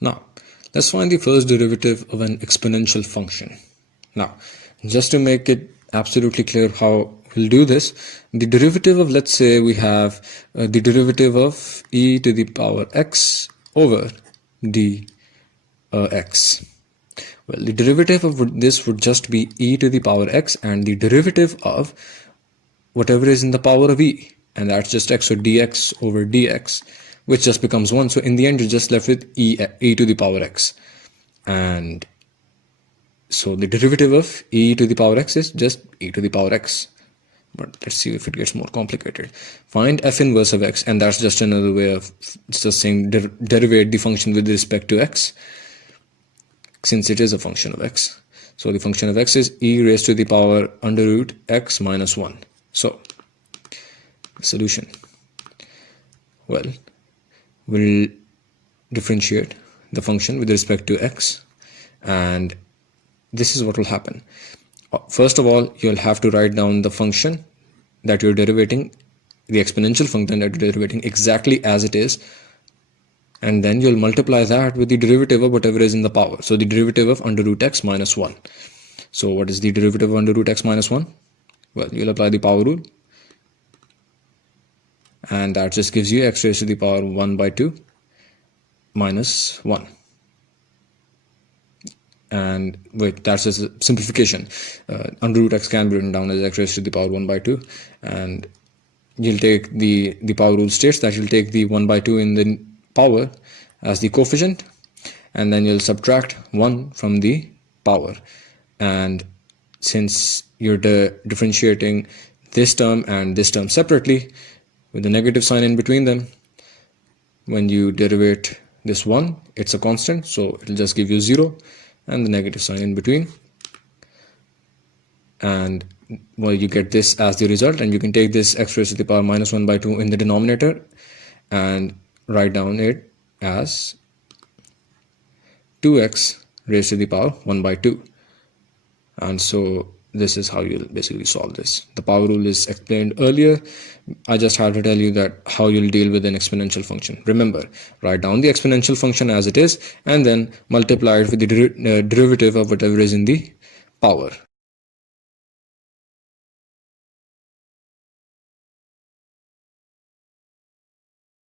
Now, let's find the first derivative of an exponential function. Now, just to make it absolutely clear how we'll do this, the derivative of, let's say we have the derivative of e to the power x over dx. Well, the derivative of this would just be e to the power x, and the derivative of whatever is in the power of e, and that's just x, so dx over dx, which just becomes 1. So in the end, you're just left with e to the power x. And so the derivative of e to the power x is just e to the power x. But let's see if it gets more complicated. Find f inverse of x, and that's just another way of just saying derivate the function with respect to x, since it is a function of x. So the function of x is e raised to the power under root x minus 1. So, solution. Well, we'll differentiate the function with respect to x, and this is what will happen. First of all, you'll have to write down the function that you're derivating, the exponential function that you're derivating, exactly as it is, and then you'll multiply that with the derivative of whatever is in the power. So the derivative of under root x minus 1. So what is the derivative of under root x minus 1? Well, you'll apply the power rule, and that just gives you x raised to the power 1 by 2 minus 1. And wait, that's just a simplification. Under root x can be written down as x raised to the power 1 by 2, and you'll take the power rule states that you'll take the 1 by 2 in the power as the coefficient, and then you'll subtract 1 from the power. And since you're differentiating this term and this term separately with the negative sign in between them, when you derivate this 1, it's a constant, so it'll just give you 0 and the negative sign in between, and well, you get this as the result. And you can take this x raised to the power minus 1 by 2 in the denominator and write down it as 2x raised to the power 1 by 2. And so this is how you'll basically solve this. The power rule is explained earlier. I just had to tell you that how you'll deal with an exponential function. Remember, write down the exponential function as it is, and then multiply it with the derivative of whatever is in the power.